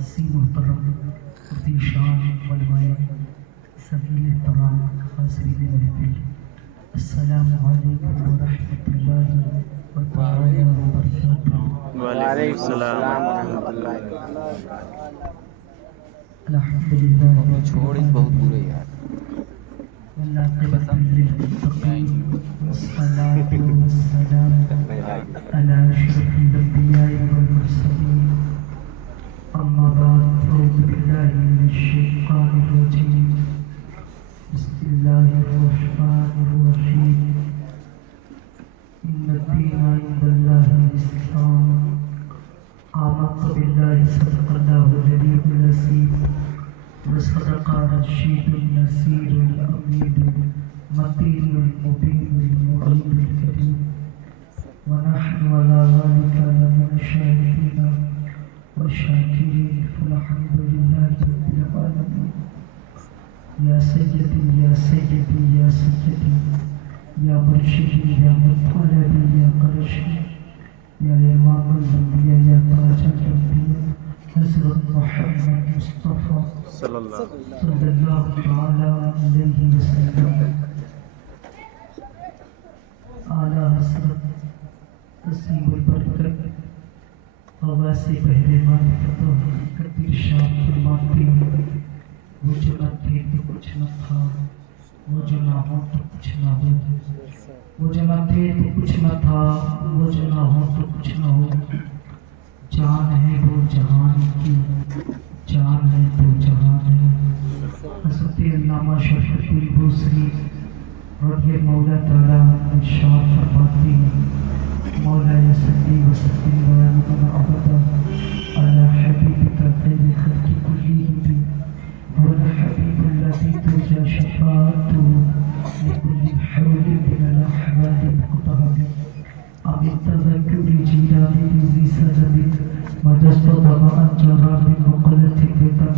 ذی محترم ذی شان علماء سبیل کرام حاضرین محفل، السلام علیکم ورحمۃ اللہ تعالی وبرکاتہ۔ وعلیکم السلام ورحمۃ اللہ۔ الحمدللہ چھوڑ اس بہت برے یار۔ والعاقبۃ للمتقین والصلاۃ والسلام علی اشرف الانبیاء والمرسلین، اما بعد فاعوذ باللہ من الشیطان الرجیم، بسم اللہ الرحمن الرحیم، ان الدین عند اللہ الاسلام، آمنت باللہ صدق اللہ العلی العظیم وصدق رشید النصیر الامین المتین المبین المعین الکریم، ونحن على ذلك لمن الشاهدين والشاکرین، فالحمد للہ رب العالمین۔ یا سیدی یا سیدی یا سیدی یا مرشدی یا مطلبی یا قرشی یا امام الانبیاء یا تاج الانبیاء حضرت محمد مصطفیٰ صلی اللہ تعالی علیہ وسلم، اعلیٰ حضرت عظیم البرکت غواث بحر معرفت و حقیقت ارشاد فرماتے ہیں، وہ جو نہ تھے تو کچھ نہ تھا، وہ جو نہ ہو تو کچھ نہ ہو، وہ جو نہ تھے تو کچھ نہ تھا، وہ جو نہ ہو تو کچھ نہ ہو، جان ہے وہ جہان کی، جان ہے تو جہان ہے۔ حضرت علامہ شفیع البوصیری رضی مولا تعالیٰ ارشاد فرماتے ہیں، مولا صلی وسلم دائما ابدا علی حبیبک خیر خلق کلہم، هو الحبیب الذی ترجى شفاعته لكل حول من الاحوال المقترب، امن تذکر جیران ذی سلب مدى اصطدم ان جرى من مقلة الرتب،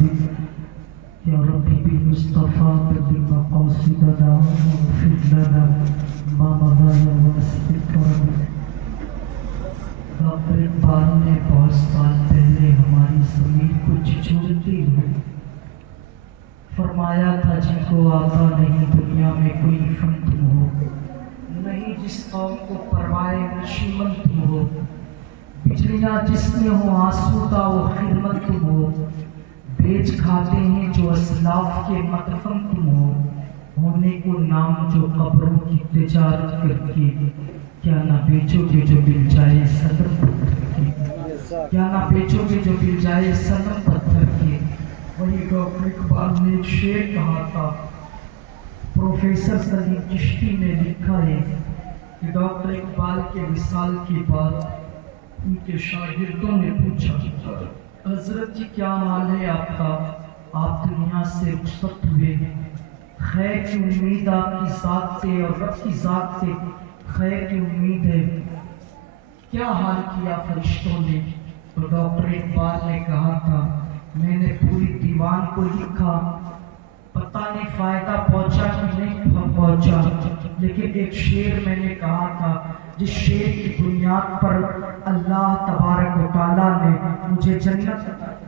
یا ربی بالمصطفى بلغ مقاصدنا واغفر لنا ما مضى يا واسع الكرم۔ ڈاکٹر اقبال نے بہت سال پہلے ہماری زمین کو چھوڑتے ہوئے فرمایا تھا، جن کو آتا نہیں دنیا میں کوئی فن تم ہو، نہیں جس قوم کو پروائے نشیمن تم ہو، بجلیاں جس میں ہو آسودہ و خدمت تم ہو، بیچ کھاتے ہیں جو اسلاف کے مدفن تم ہو، ہونے کو نام جو قبروں کی تجارت کر کے، کیا نہ بیچو گے جو مل جائے صدر پتھر کے، کیا نہ بیچو گے جو مل جائے صدر پتھر کے۔ وہی ڈاکٹر اقبال نے ایک شعر کہا تھا، پروفیسر سلیم چشتی نے لکھا ہے کہ ڈاکٹر اقبال کے وصال کے بعد ان کے شاگردوں نے پوچھا، حضرت جی کیا حال ہے آپ کا، آپ دنیا سے رخصت ہوئے، خیر کی امید آپ کی ذات سے اور رب کی ذات سے خیر کی امید ہے، کیا حال کیا فرشتوں نے؟ تو ڈاکٹر اقبال نے کہا تھا، میں نے پوری دیوان کو لکھا، پتہ نہیں فائدہ پہنچا کہ نہیں پہنچا، لیکن ایک شعر میں نے کہا تھا جس شعر کی بنیاد پر اللہ تبارک و تعالیٰ نے مجھے جنت عطا کی۔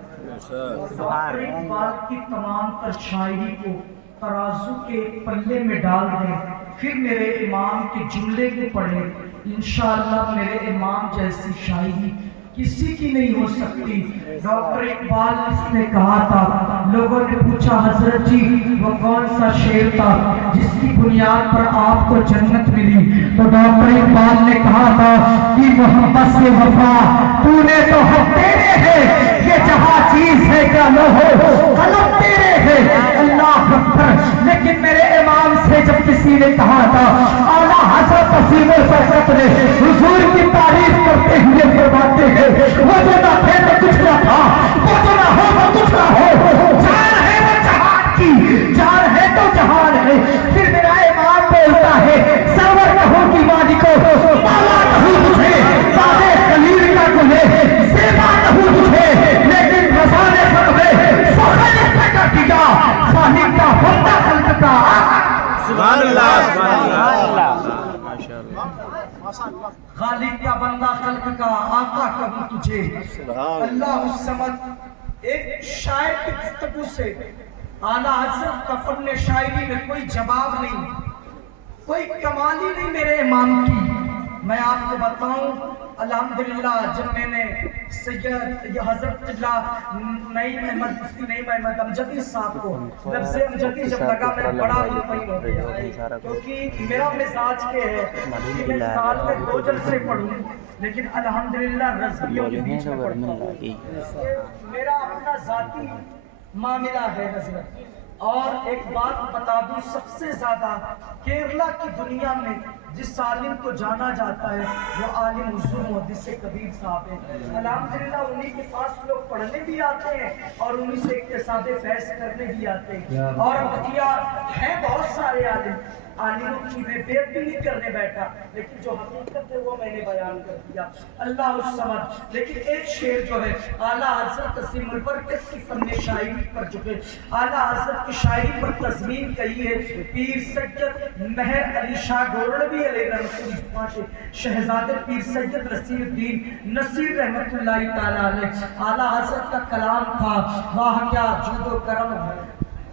ڈاکٹر اقبال کی تمام تر شاعری کو ترازو کے پلے میں ڈال دیں، پھر میرے امام کے جملے کو پڑھیں، انشاءاللہ میرے امام جیسی شاعری کسی کی نہیں ہو سکتی۔ ڈاکٹر اقبال نے کہا تھا، لوگوں نے پوچھا حضرت جی وہ کون سا شعر تھا جس کی بنیاد پر آپ کو جنت ملی؟ تو ڈاکٹر اقبال نے کہا تھا کہ محبت سے وفا تو نے تو حق تیرے ہے، یہ جہاں چیز ہے کیا نہ ہو قلم تیرے ہے، اللہ اکبر۔ لیکن میرے امام سے جب کسی نے کہا تھا، اعلیٰ حضرت عظیم البرکت نے حضور کی تعریف کرتے ہوئے فرماتے ہیں، وہ جو نہ تھے تو کچھ نہ تھا، وہ جو نہ ہو تو کچھ نہ ہو، جان ہے وہ جہان کی، جان ہے تو جہان ہے۔ پھر میرا امام بولتا ہے، سرور کہوں کی مالکو مولا کہوں تجھے، بابے خلیل کا گلے سیوا کہوں تجھے، لیکن رسان خطبے سوخے لکھنے کا کیا خالق کا ہوتا خلق کا۔ سبحان اللہ، سبحان اللہ، خالق کا بندہ خلق کا آقا کہوں تجھے، اللہ الصمد ایک شاعر کی گفتگو سے اعلیٰ حضرت کا فن شاعری میں کوئی جواب نہیں، کوئی کمال ہی نہیں میرے امام کی۔ میں آپ کو بتاؤں الحمدللہ جب میں نے سید حضرت اللہ نعیم احمد مفتی نعیم احمد امجدی صاحب کو لفظ امجدی جب لگا میں بڑا مطمئن ہو گیا، کیونکہ میرا مزاج کے ہے کہ میں سال میں 2 جلسے پڑھوں، لیکن الحمدللہ رضویوں کے بیچ میں پڑھتا ہوں۔ میرا اپنا ذاتی معاملہ ہے حضرت۔ اور ایک بات بتا دوں، سب سے زیادہ کیرلا کی دنیا میں جس عالم کو جانا جاتا ہے وہ عالم حضور محدث کبیر صاحب ہیں۔ الحمدللہ انہی کے پاس لوگ پڑھنے بھی آتے ہیں اور انہی سے اقتصاد فیض کرنے بھی آتے ہیں۔ اور بقیہ ہیں بہت سارے عالموں کی میں بیعت بھی نہیں کرنے بیٹھا، لیکن جو حقیقت ہے وہ میں نے بیان کر دیا۔ اللہ الصمد۔ لیکن ایک شعر جو ہے اعلیٰ حضرت عظیم البرکت کی فن شاعری پر جو ہے اعلیٰ حضرت کی شاعری پر تضمین کہی ہے پیر سید مہر علی شاہ ڈورڑوی علیہ رحمۃ اللہ کے شہزادے پیر سید نصیر الدین نصیر رحمۃ اللہ تعالی علیہ۔ اعلیٰ حضرت کا کلام تھا واہ کیا جود و کرم ہے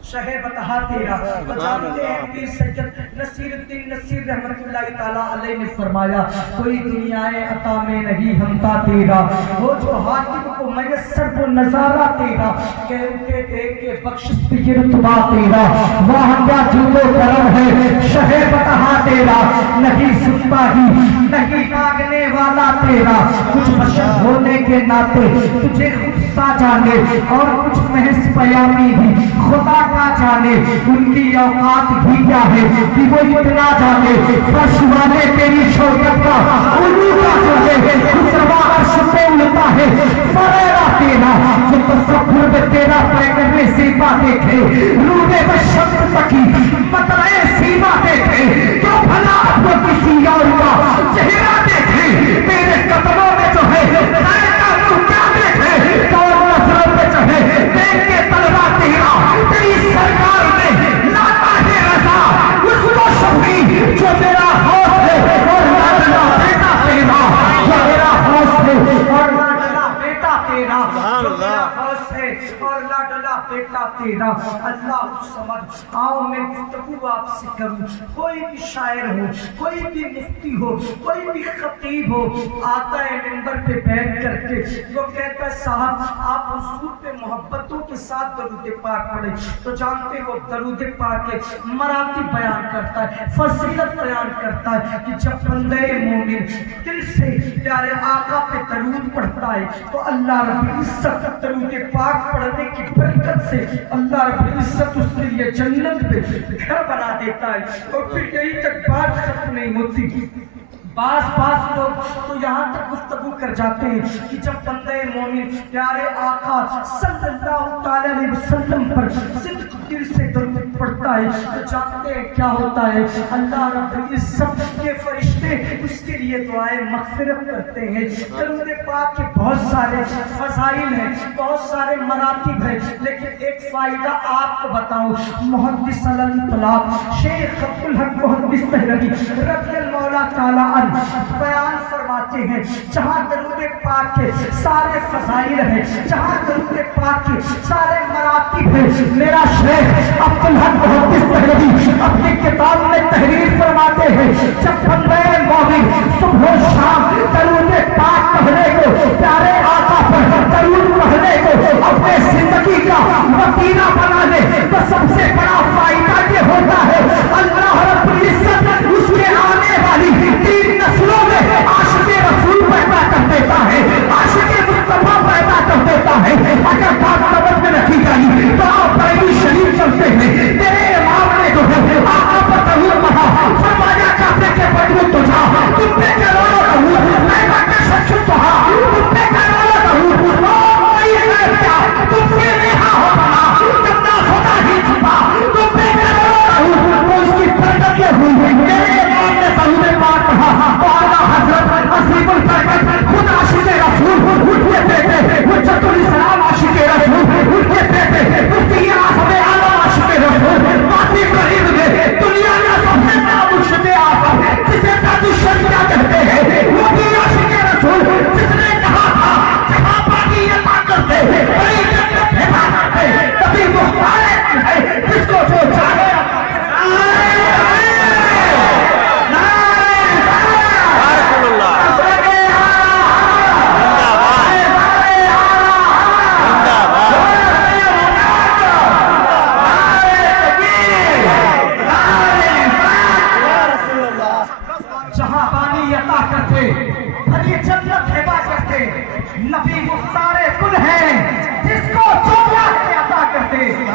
شہ بتہا تیرا۔ تو جانتے ہیں پیر سید نصیر الدین نصیر رحمۃ اللہ تعالی علیہ نے فرمایا کوئی دنیائے عطا میں نہیں ہمتا تیرا، وہ جو حاکم کو میسر وہ نظارہ تیرا، کہ اٹھے دیکھ کے بخشش پہ یہ رتبہ تیرا، واہ کیا جود و کرم ہے شہ بتہا تیرا، نہیں سنتا ہی نہیں مانگنے والا تیرا، کچھ بشر ہونے کے ناطے تجھے خود سا جانے اور کچھ محض پیامی بھی خدا کا جانے، ان کی اوقات بھی کیا ہے کہ وہ اتنا جانے، فرش والے تیری شوکت کا علو کا سجے، خسروا عرش پہ اڑتا ہے فریرہ تیرا، جو تصور میں تیرا پیغمبر سیما دیکھے روح بشمس تکی مطلع سیما دیکھے، تو بھلا اب وہ کسی اور کا چہرہ دیکھے، میرے قدموں میں جو ہے خیر کا روح کیا دیکھے، تو نظروں پہ جو ہے دیکھ کے طلبہ تیرا تیری سرکار میں لاتا ہے رضا، اس کو شفیع جو میرا حوص ہے اور لاڈلا بیٹا تیرا، جو میرا حوص ہے اور لاڈلا بیٹا تیرا، جو میرا حوص ہے اور لاڈلا بیٹا تیرا۔ اللہ الصمد۔ آؤ میں گفتگو آپ سے کروں، کوئی بھی شاعر ہو، کوئی بھی مفتی ہو، کوئی بھی خطیب ہو، آتا ہے منبر پہ بیٹھ کر کے وہ کہتا ہے صاحب آپ حضور پہ محبتوں کے ساتھ درود پاک پڑھیں، تو جانتے وہ درود پاک کے مراتب بیان کرتا ہے، فضیلت بیان کرتا ہے کہ جب بندے مومن دل سے پیارے آقا پہ درود پڑھتا ہے تو اللہ رب العزت درود پاک پڑھنے کی برکت سے اللہ رب العزت اس کے لیے جنت پہ گھر بنا دیتا ہے۔ اور پھر یہی تک بات ختم نہیں ہوتی، بعض لوگ تو یہاں تک گفتگو کر جاتے ہیں کہ جب بندے مومن پیارے آقا صلی اللہ تعالی علیہ وسلم پر صدق دل سے درود پڑھتا ہے تو جانتے ہیں کیا ہوتا ہے، اللہ رب العزت کے فرشتے اس کے لیے دعائیں مغفرت کرتے ہیں۔ درود پاک کے بہت سارے فضائل ہیں، بہت سارے مراتب ہیں، لیکن ایک فائدہ آپ کو بتاؤں، محدث الانطلاق شیخ عبدالحق محدث دہلوی رضی اللہ تعالی بیان فرماتے ہیں جہاں درود پاک کے سارے فضائل ہیں، جہاں درود پاک کے سارے مراتب ہیں، میرا شیخ عبدالحق محدث دہلوی اپنی کتاب میں تحریر فرماتے ہیں جب بندے مومن صبح و شام درود پاک پڑھنے کو پیارے آقا پر درود پڑھنے کو اپنے زندگی کا وسیلہ بنا لے تو سب سے بڑا فائدہ یہ ہوتا ہے اللہ رب العزت اس کے آنے والی 3 نسلوں میں عاشق رسول پیدا کر دیتا ہے، عاشق مصطفیٰ پیدا کر دیتا ہے۔ اگر بات سمجھ میں رکھی گئی تو آپ بریلی شریف چلتے ہیں، تیرے امام نے جو ہے آقا پر درود پڑھا، فرمایا کعبے کے بدو تو جا تم پہ کروڑوں درود، میں بٹے سچ کہا تم پہ کروڑوں درود، اور کوئی ہے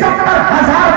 70,000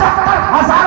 70,000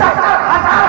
70,000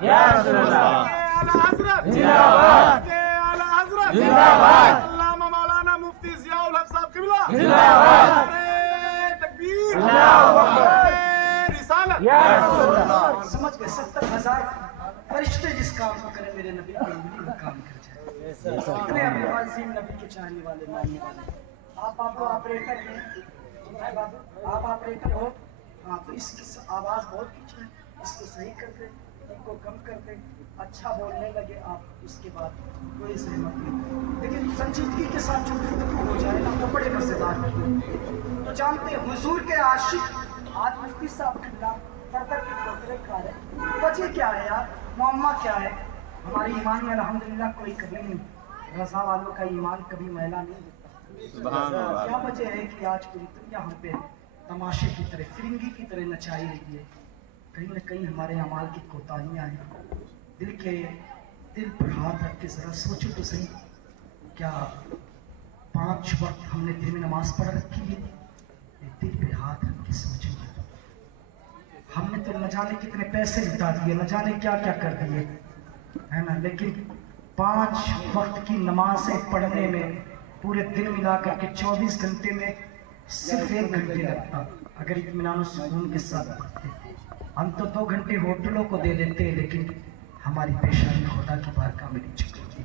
یا رسول اللہ زندہ زندہ علامہ مولانا مفتی ضیاء الحق صاحب قبلہ زندہ تکبیر اللہ رسالت یا رسول اللہ سمجھ گئے 70,000 فرشتے جس کام کو کریں میرے نبی کی انگلی وہ کام کر جائے اتنے ابھی عظیم نبی کے چاہنے والے ماننے والے آپ بابو آپریٹر ہیں بابو آپ آپریٹر ہو ہاں تو اس کی آواز بہت کچھ ہے اس کو صحیح کر دیں ان کو کم کر دیں اچھا بولنے لگے آپ اس کے بعد کوئی سہمت نہیں لیکن سنجیدگی کے ساتھ جو گفتگو ہو جائے نا وہ بڑے مزیدار ہے تو جانتے ہیں حضور کے عاشق آج مفتی صاحب کے خلاف پردہ کی ٹوکرے کھا رہے ہیں وجہ کیا ہے یار معمہ کیا ہے ہماری ایمان میں الحمدللہ کوئی کمی نہیں رضا والوں کا ایمان کبھی میلا نہیں دیتا کیا وجہ ہے کہ آج پوری دنیا ہم پہ تماشے کی طرح فرنگی کی طرح نچائی رہی ہے کہیں نہ کہیں ہمارے اعمال کی کوتاہیاں ہیں دل پر ہاتھ رکھ کے ذرا سوچو تو صحیح کیا 5 وقت ہم نے دن میں نماز پڑھ رکھی ہے دل پہ ہاتھ رکھ کے سوچو ہم نے تو نہ جانے کتنے پیسے لٹا دیے نہ جانے کیا کیا کر دیے ہے نا لیکن 5 وقت کی نمازیں پڑھنے میں پورے دن ملا کر کے 24 گھنٹے میں صرف 1 گھنٹے لگتا اگر اطمینان و سکون کے ساتھ پڑھتے ہم تو 2 گھنٹے ہوٹلوں کو دے دیتے ہیں لیکن ہماری پیشانی خدا کی بارگاہ میں نہیں جھکتی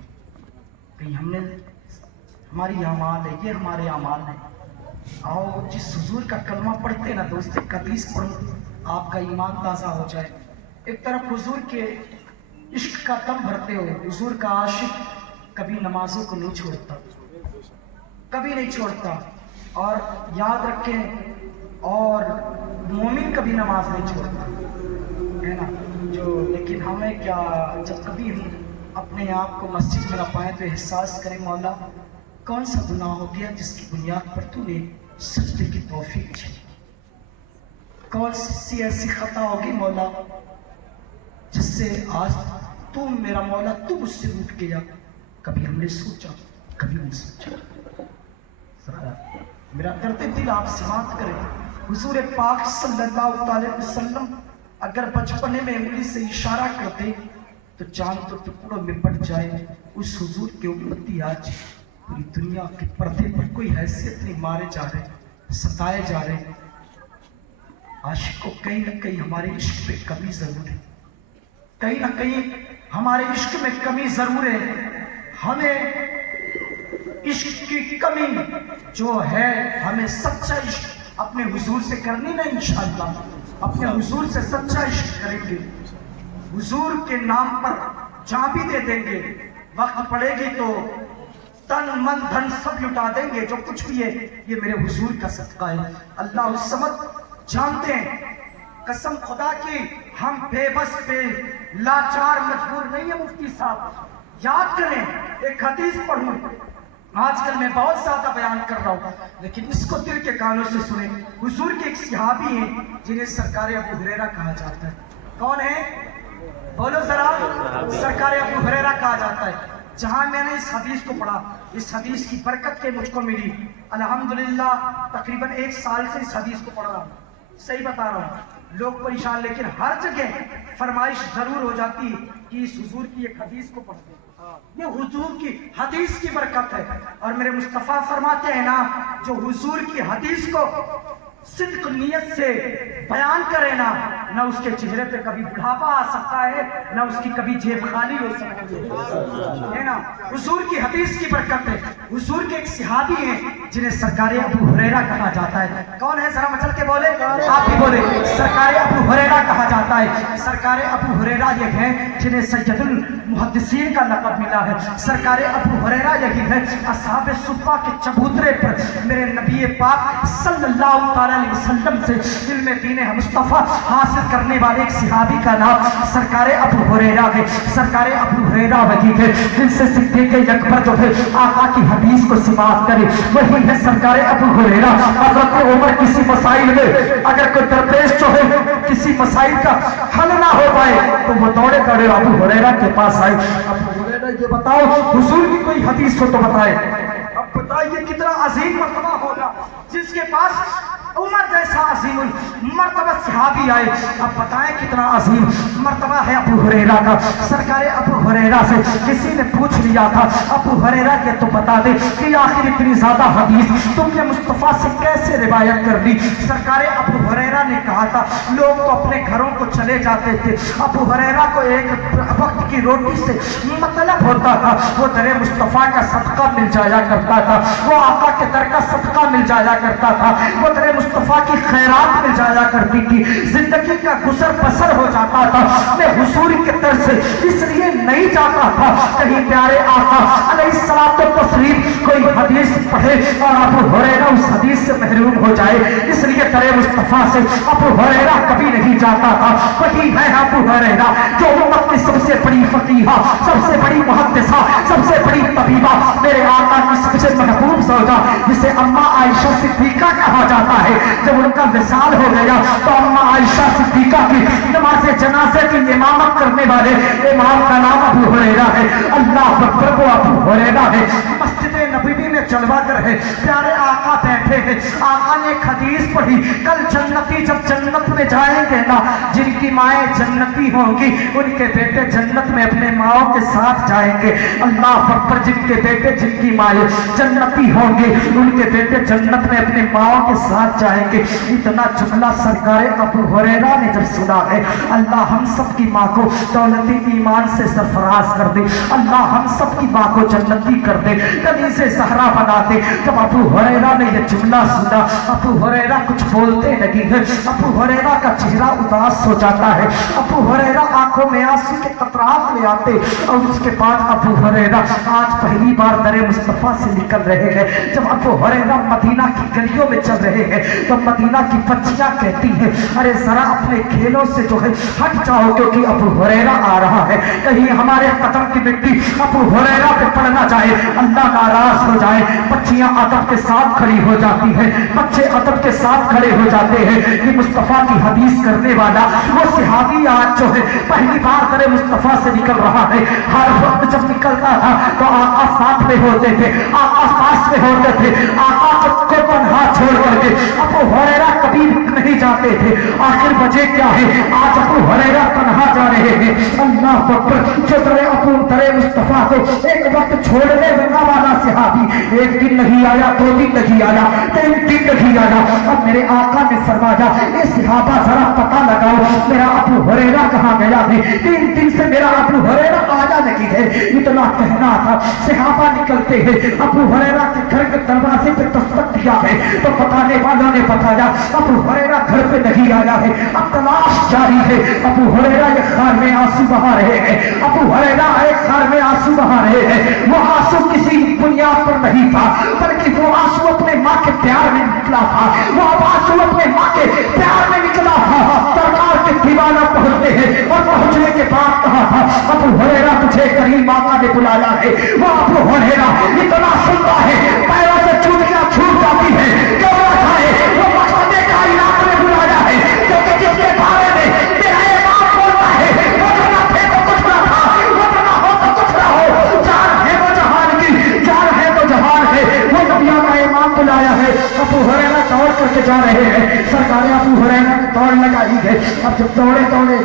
کہیں ہم نے ہماری اعمال ہے یہ ہمارے اعمال ہیں آؤ جس حضور کا کلمہ پڑھتے نا دوست حدیث پڑھو آپ کا ایمان تازہ ہو جائے ایک طرف حضور کے عشق کا دم بھرتے ہو حضور کا عاشق کبھی نمازوں کو نہیں چھوڑتا کبھی نہیں چھوڑتا اور یاد رکھیں اور مومن کبھی نماز نہیں چھوڑتا ہے نا جو لیکن ہمیں کیا جب کبھی ہم اپنے آپ کو مسجد میں نہ پائیں تو احساس کریں مولا کون سا گناہ ہو گیا جس کی بنیاد پر تو نے سجدے کی توفیق دی کون سی ایسی خطا ہوگی مولا جس سے آج تم میرا مولا تم مجھ سے روٹ گیا کبھی ہم نے سوچا کبھی نہیں سوچا میرا درد دل آپ سے بات کریں حضور پاک صلی اللہ علیہ وسلم اگر بچپنے میں انگلی سے اشارہ کرتے تو چاند تو ٹکڑوں میں بٹ جائے اس حضور کے امتی آج پوری دنیا کے پردے پر کوئی حیثیت نہیں مارے جا رہے ستائے جا رہے عاشق کو کہیں نہ کہیں ہمارے عشق پہ کمی ضرور ہے کہیں نہ کہیں ہمارے عشق میں کمی ضرور ہے ہمیں عشق کی کمی جو ہے ہمیں سچا عشق اپنے حضور سے کرنی نا انشاءاللہ اپنے حضور سے سچا عشق کریں گے حضور کے نام پر جان بھی دے دیں گے وقت پڑے گی تو تن من دھن سب لٹا دیں گے جو کچھ بھی ہے یہ میرے حضور کا صدقہ ہے اللہ الصمد جانتے ہیں قسم خدا کی ہم بے بس بے لاچار مجبور نہیں ہے مفتی صاحب یاد کریں ایک حدیث پڑھوں آج کل میں بہت زیادہ بیان کر رہا ہوں لیکن اس کو دل کے کانوں سے سنیں حضور کے ایک صحابی ہیں جنہیں سرکار ابو ہریرہ کہا جاتا ہے کون ہے بولو ذرا سرکار ابو ہریرہ کہا جاتا ہے جہاں میں نے اس حدیث کو پڑھا اس حدیث کی برکت کے مجھ کو ملی الحمدللہ تقریباً 1 سال سے اس حدیث کو پڑھ رہا ہوں صحیح بتا رہا ہوں لوگ پریشان لیکن ہر جگہ فرمائش ضرور ہو جاتی کہ اس حضور کی ایک حدیث کو پڑھتے ہیں یہ حضور کی حدیث کی برکت ہے اور میرے مصطفیٰ فرماتے ہیں نا جو حضور کی حدیث کو صدق نیت سے بیان کرے نا نہ اس کے چہرے پہ کبھی بڑھاپا آ سکتا ہے نہ اس کی کبھی جیب خالی ہو سکتی ہے نا حضور کی حدیث کی برکت ہے حضور کے ایک صحابی ہیں جنہیں سرکار ابو ہریرہ کہا جاتا ہے کون ہے ذرا مچل کے بولے آپ بھی بولے سرکار ابو ہریرہ کہا جاتا ہے سرکار ابو ہریرہ یہ ہیں جنہیں سید المحدثین کا لقب ملا ہے سرکار ابو ہریرہ یہی ہے اصحاب صفہ کے چبوترے پر میرے نبی پاک صلی اللہ علیہ وسلم سے علم دین مصطفیٰ حاصل کرنے والے ایک صحابی کا نام سرکار ابو ہریرہ ہے سرکار ابو ہریرہ وہی ہے جن سے صدیق اکبر جو ہے آقا کی حدیث کو سماعت کرے وہی ہے سرکار ابو ہریرہ حضرت عمر کسی مسائل میں اگر کوئی درپیش جو ہے کسی مسائل کا حل نہ ہو پائے تو وہ دوڑے دوڑے ابو ہریرہ کے پاس آئے ابو ہریرہ یہ بتاؤ حضور کی کوئی حدیث ہو تو بتائے اب بتائیے کتنا عظیم مرتبہ ہوگا جس کے پاس عمر جیسا عظیم مرتبہ صحابی آئے. اب بتائیں کتنا عظیم مرتبہ ہے ابو ہریرہ کا. سرکار ابو ہریرہ سے کسی نے پوچھ لیا تھا ابو ہریرہ کے تو بتا دے کہ آخر اتنی زیادہ حدیث تم نے مصطفیٰ سے کیسے روایت کر لی. سرکار ابو ہریرہ نے کہا تھا لوگ تو اپنے گھروں کو چلے جاتے تھے, ابو ہریرہ کو ایک وقت کی روٹی سے مطلب ہوتا تھا, وہ در مصطفیٰ کا صدقہ مل جایا کرتا تھا, وہ آقا کے در کا صدقہ مل جایا کرتا تھا, وہ در مصطفیٰ کی خیرات مل جایا کرتی تھی, زندگی کا گزر بسر ہو جاتا تھا. میں حضور کے در سے اس لیے نہیں جاتا تھا کہیں پیارے آقا علیہ الصلوۃ والتسلیم کوئی حدیث پڑھے اور ابو ہریرہ اس حدیث سے محروم ہو جائے, اس لیے در مصطفیٰ سے ابو ہریرہ کبھی نہیں جاتا تھا. وہی ہے ابو ہریرہ جو امت کی سب سے بڑی فقیہہ, سب سے بڑی محدثہ, سب سے بڑی طبیبہ, میرے آقا کی سب سے محبوب زوجہ جسے اماں عائشہ صدیقہ کہا جاتا ہے. جب ان کا وصال ہو گیا تو اماں عائشہ صدیقہ کی نماز جنازے کی امامت کرنے والے امام کا نام ابو ہریرہ ہے. اللہ اکبر, وہ ابو ہریرہ ہے. مسجد نبوی میں چلوا کر ہے, پیارے آقا بیٹھے ہیں, آقا نے ایک حدیث پڑھی کل جنتی جب جنت میں جائیں گے نا, جن کی مائیں جنتی ہوں گی ان کے بیٹے جنت میں اپنے ماؤں کے ساتھ جائیں گے. اللہ اکبر, جن کے بیٹے جن کی مائیں جنتی ہوں گے ان کے بیٹے جنت میں اپنے ماؤں کے ساتھ جائیں گے. اتنا جملہ سرکار ابو ہریرہ نے جب سنا ہے, اللہ ہم سب کی ماں کو دولتی ایمان سے سرفراز کر دے, اللہ ہم سب کی ماں کو جنتی کر دے, کنیز زہرا بنا دے. جب ابو ہریرہ نے یہ جملہ سنا, ابو ہریرہ کچھ بولتے نہیں ہے, ابو ہریرہ کا چہرہ اداس ہو جاتا ہے, ابو ہریرہ آنکھوں میں آنسو کے قطرات لے آتے. اور اس کے بعد ابو ہریرہ آج پہلی بار در مصطفیٰ سے نکل رہے ہیں. جب ابو ہریرہ مدینہ کی گلیوں میں چل رہے ہیں تو مدینہ کی بچیاں کہتی ہیں ارے ذرا اپنے کھیلوں سے جو ہے ہٹ جاؤ کیونکہ ابو ہریرہ آ رہا ہے, کہیں ہمارے قدم کی مٹی ابو ہریرہ پہ پڑ نہ جائے, اللہ ناراض ہو جائے. بچیاں ادب کے ساتھ کھڑی ہو جاتی ہیں, بچے ادب کے ساتھ کھڑے ہو جاتے ہیں کہ مصطفیٰ کی حدیث کرنے والا وہ صحابی آج جو ہے پہلی بار در مصطفیٰ سے نکل رہا ہے. ہر وقت جب نکلتا تھا تو آقا ساتھ میں ہوتے تھے, آقا پاس میں ہوتے تھے, آقا کو تنہا چھوڑ کر کے ابو ہریرہ کبھی نہیں جاتے تھے. آخر وجہ کیا ہے, آج ابو ہریرہ تنہا جا رہے ہیں. اللہ اکبر, جو در مصطفیٰ کو ایک وقت چھوڑنے والا صحابی ایک دن نہیں آیا, 2 دن نہیں آیا, 3 دن نہیں آیا. اب میرے آقا نے فرمایا اے صحابہ ذرا پتہ لگاؤ میرا ابو ہریرہ کہاں گیا ہے, 3 دن سے میرا ابو ہریرہ آیا نہیں ہے. اتنا کہنا تھا, صحابہ نکلتے ہیں, ابو ہریرہ کے گھر کے دروازے پہ دستک دیا ہے تو بتانے والوں نے بتایا ابو ہریرہ گھر پہ نہیں آیا ہے. اب تلاش جاری ہے, ابو ہریرہ ایک خار میں آنسو بہا رہے ہیں, ابو ہریرہ ایک خار میں آنسو بہا رہے ہیں. وہ آنسو کسی بنیاد پر نہیں تھا بلکہ وہ آنسو اپنے ماں کے پیار میں نکلا تھا, وہ آنسو اپنے ماں کے پیار میں نکلا تھا. سرکار کے دیوانہ پہنچتے ہیں اور پہنچنے کے بعد کہا تھا ابو ہریرہ تجھے کریم آقا نے بلایا ہے. وہ ابو ہریرہ اتنا سنتا ہے پیروں سے چوٹیاں چھوٹ جاتی ہے, کیوں نہ جائے, وہ مقصد کائنات نے بلایا ہے کیونکہ جس کے بارے میں میرا امام بولتا ہے وہ جو نہ تھے تو کچھ نہ تھا, وہ جو نہ ہو تو کچھ نہ ہو, جان ہے وہ جہان کی, جان ہے تو جہان ہے. وہ نبیوں کا امام بلایا ہے. ابو ہریرہ دوڑ کر کے جا رہے ہیں, سرکار ابو ہریرہ دوڑ لگائی ہے. اب جب دوڑے دوڑے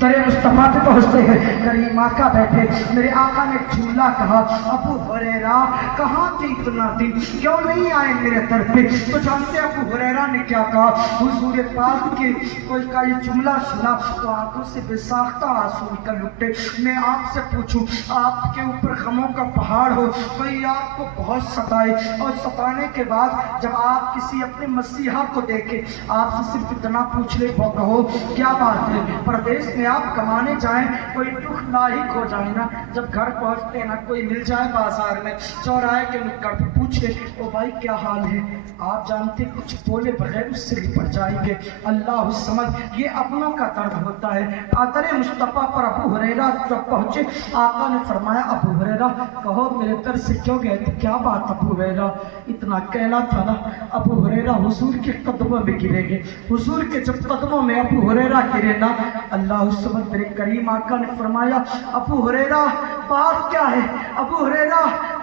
در مصطفیٰ پہ پہنچتے ہیں, کریم آقا بیٹھے, میرے آقا نے جملہ کہا ابو ہریرہ کہاں تھی اتنا دن, کیوں نہیں آئے میرے در پہ. تو جانتے ابو ہریرہ نے کیا کہا, حضور پاک کے کوئی کا یہ جملہ سنا تو آنکھوں سے بے ساختہ آنسو نکل اٹھے. میں آپ سے پوچھوں, آپ کے اوپر غموں کا پہاڑ ہو, کوئی آپ کو بہت ستائے اور ستانے کے بعد جب آپ کسی اپنے مسیحا کو دیکھے آپ سے صرف اتنا پوچھ لے, وہ کہو کیا بات ہے پردیس میں آپ کمانے جائیں, کوئی دکھ لاحق ہو جائے نا, جب گھر پہنچتے نا کوئی مل جائے بازار میں چوراہے کے نکڑ پہ پوچھے او بھائی کیا حال ہے, آپ جانتے کچھ بولے بغیر اس سے لپٹ جائیں گے. اللہ سمجھ, یہ اپنوں کا درد ہوتا ہے. در مصطفیٰ پر ابو ہریرہ جب پہنچے, آقا نے فرمایا ابو ہریرہ کہو میرے در سے کیوں گئے تھے, کیا بات ابو ہریرہ, اتنا کہنا تھا نا. ابو ہریرہ حضور کے قدموں میں گرے گے, حضور کے جب قدموں میں ابو ہریرہ گرے نا, اللہ سمجھ میرے کریم آقا نے فرمایا ابو ہریرہ بات کیا ہے, ابو ہریرہ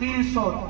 300,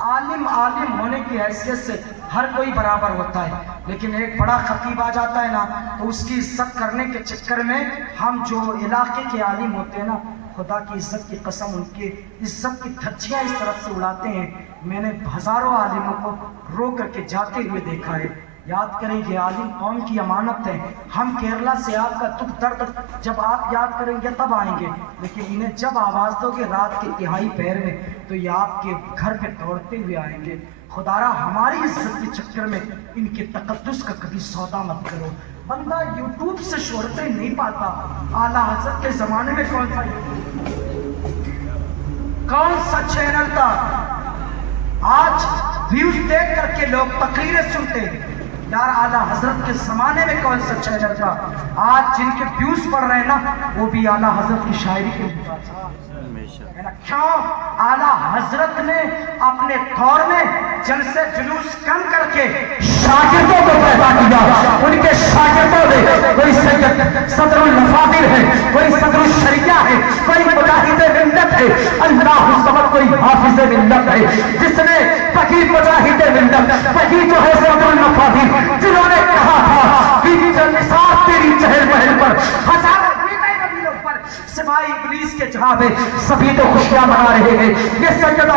عالم ہونے کی حیثیت سے ہر کوئی برابر ہوتا ہے، لیکن ایک بڑا خطیب آ جاتا ہے نا تو اس کی عزت کرنے کے چکر میں ہم جو علاقے کے عالم ہوتے ہیں نا، خدا کی عزت کی قسم ان کی عزت کی دھجیاں اس طرف سے اڑاتے ہیں۔ میں نے ہزاروں عالموں کو رو کر کے جاتے ہوئے دیکھا ہے۔ یاد کریں یہ عالم قوم کی امانت ہے۔ ہم کیرلا سے آپ کا دکھ درد جب آپ یاد کریں گے تب آئیں گے، لیکن انہیں جب آواز دو گے رات کے تہائی پہر میں تو یہ آپ کے گھر پہ دوڑتے ہوئے آئیں گے۔ خدا را ہماری عزت کے چکر میں ان کے تقدس کا کبھی سودا مت کرو۔ بندہ یوٹیوب سے شہرتیں نہیں پاتا۔ اعلیٰ حضرت کے زمانے میں کون سا چینل تھا؟ آج ویوز دیکھ کر کے لوگ تقریریں سنتے ہیں۔ یار اعلیٰ حضرت کے زمانے میں کون سا چینل تھا؟ آج جن کے ویوز پڑھ رہے ہیں نا وہ بھی اعلیٰ حضرت کی شاعری کے کیوں؟ اعلیٰ حضرت نے اپنے دور میں جلسے جلوس کم کر کے شاگردوں کو پیدا کیا۔ ان کے شاگردوں میں کوئی سید صدر الافاضل ہے، کوئی صدر الشریعہ ہے، کوئی مجاہد ملت ہے، اللہ الصمد کوئی حافظ ملت ہے، جس نے وہی مجاہد ملت، وہی جو ہے صدر الافاضل، جنہوں نے کہا تھا کہ نثار تیری چہل پہل پر ہزاروں سوائے ابلیس کے جہاں میں سبھی تو خوشیاں منا رہے ہیں۔ یہ سیدنا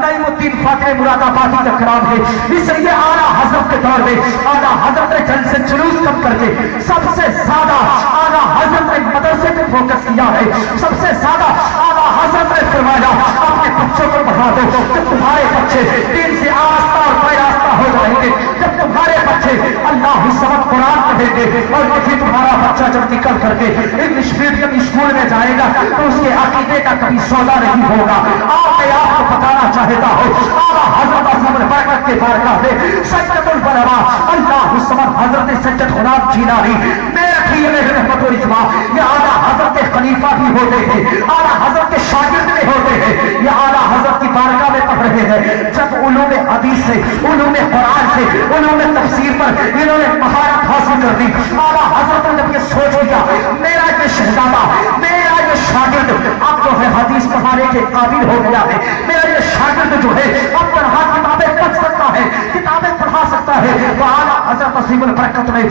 نعیم الدین فاتح مراد آبادی کا کرام ہے۔ اس لیے اعلیٰ حضرت کے دور میں اعلیٰ حضرت نے جلسے جلوس کم کر کے سب سے زیادہ اعلیٰ حضرت نے مدرسے کو فوکس کیا ہے۔ سب سے زیادہ اعلیٰ حضرت نے فرمایا اپنے بچوں کو پڑھا دو، جب تمہارے بچے دین سے آستہ اور پیراستہ ہو جائیں گے، جب تمہارے بچے اللہ الصمد قرآن پڑھیں گے اور یہی تمہارا بچہ جب نکل کر کے انگلش میڈیم اسکول میں جائے گا تو اس کے عقیدے کا کبھی سودا نہیں ہوگا۔ آپ کو بتانا چاہتا ہوں اعلیٰ حضرت عظیم البرکت کے بارگاہ میں سید العلماء اللہ الصمد حضرت سید غلام جیلانی میرٹھی علیہ رحمت و رضوان، یہ اعلیٰ حضرت کے خلیفہ بھی ہوتے ہیں، اعلیٰ حضرت کے شاگرد بھی ہوتے ہیں، یہ اعلیٰ حضرت کی بارگاہ میں پڑھ رہے ہیں۔ جب علوم حدیث سے، علوم قرآن سے، علوم تفسیر پر انہوں نے مہارت حاصل کر دی، اعلیٰ حضرت نے جب یہ سوچ لیا میرا یہ شہزادہ، میرا یہ شاگرد اب جو ہے حدیث پڑھانے کے قابل ہو گیا ہے، میرا یہ شاگرد جو ہے اب طرح کتابیں پڑھ سکتا ہے، کتابیں پڑھا سکتا ہے، تو اعلیٰ حضرت عظیم البرکت نے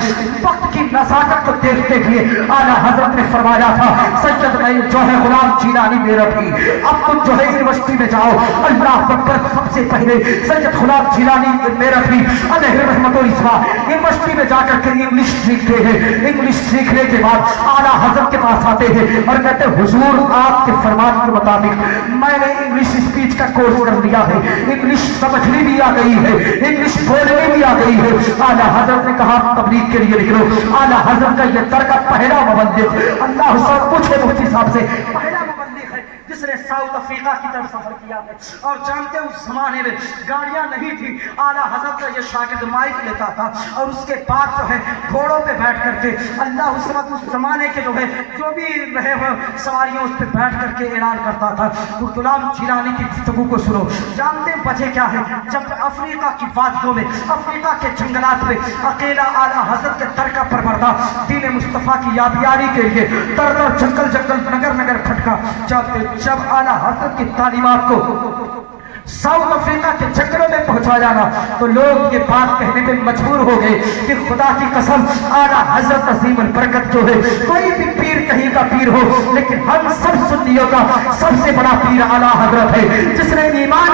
وقت کی نزاکت کو دیکھتے ہوئے اعلیٰ حضرت نے فرمایا تھا سید جو ہے غلام جیلانی میرٹھی، اب تم جو ہے یونیورسٹی میں جاؤ، اللہ اکبر، سب سے پہلے سید غلام جیلانی میرٹھی علیہ رحمت و رضوان یونیورسٹی میں جا کر کے انگلش سیکھتے ہیں۔ انگلش سیکھنے کے بعد اعلیٰ حضرت کے پاس آتے ہیں اور کہتے ہیں حضور آپ کے فرمان کے مطابق میں نے انگلش اسپیچ کا کورس کر لیا ہے، انگلش سمجھنی بھی آ گئی ہے، انگلش بولنے بھی آ گئی ہے۔ اعلیٰ حضرت نے کہا تبلیغ کے لیے نکلو۔ اعلیٰ حضرت کا یہ در کا پہلا مبلغ، اللہ سب پوچھے مفتی صاحب سے، پہلا مبلغ ہے جس نے ساؤتھ افریقہ کی طرف سفر کیا ہے، اور جانتے ہیں اس زمانے میں گاڑیاں نہیں تھی، اعلیٰ حضرت کا یہ شاگرد مائک لیتا تھا اور اس کے بعد جو ہے گھوڑوں پہ بیٹھ کر کے اللہ اس زمانے کے جو ہے جو بھی رہے ہوئے سواریاں اس پہ بیٹھ کر کے اعلان کرتا تھا۔ تو غلام جیلانی کی گفتگو کو سنو، جانتے ہیں وجہ کیا ہے؟ جب افریقہ کی وادیوں میں، افریقہ کے جنگلات میں اکیلا اعلیٰ حضرت کے در کا پروردہ دین مصطفیٰ کی یادگاری کے لیے در در جنگل جنگل نگر نگر پھٹکا، جب اعلیٰ حضرت کی تعلیمات کو ساؤتھ افریقہ کے جنگلوں میں پہنچایا نا تو لوگ یہ بات کہنے پہ مجبور ہو گئے کہ خدا کی قسم اعلیٰ حضرت عظیم البرکت جو ہے کوئی بھی پیر کہیں کا پیر ہو، لیکن ہم سب سنیوں کا سب سے بڑا پیر اعلیٰ حضرت ہے، جس نے ایمان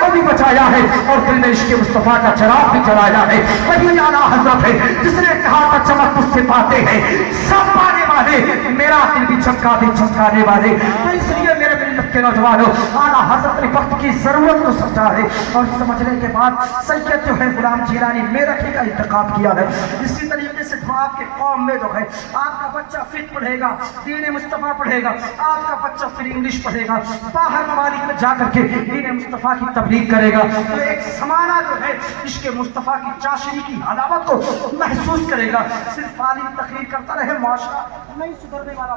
کو بھی بچایا ہے اور دل میں عشق مصطفیٰ کا چراغ بھی جلایا ہے۔ وہی اعلیٰ حضرت ہے جس نے کہا تھا چمک تجھ سے پاتے ہیں سب پانے والے، میرا دل بھی چمکا دے چمکانے والے۔ تو اس لیے میرے ملت کے نوجوانوں اعلیٰ حضرت نے وقت کی ضرورت کو سمجھا ہے اور سمجھنے کے بعد سید جو ہے غلام جیلانی میرٹھی کا انتخاب کیا ہے۔ اسی طریقے سے جو آپ کے قوم میں جو ہے آپ کا بچہ فقہ پڑھے گا، دین مصطفیٰ پڑھے گا، آپ کا بچہ پھر انگلش پڑھے گا، باہر ممالک میں جا کر کے دین مصطفیٰ کی تبلیغ کرے گا، تو ایک زمانہ جو ہے عشق مصطفیٰ کی چاشنی کی حلاوت کو محسوس کرے گا۔ صرف عالم تقریر کرتا رہے معاشرہ نہیں سدھرنے والا۔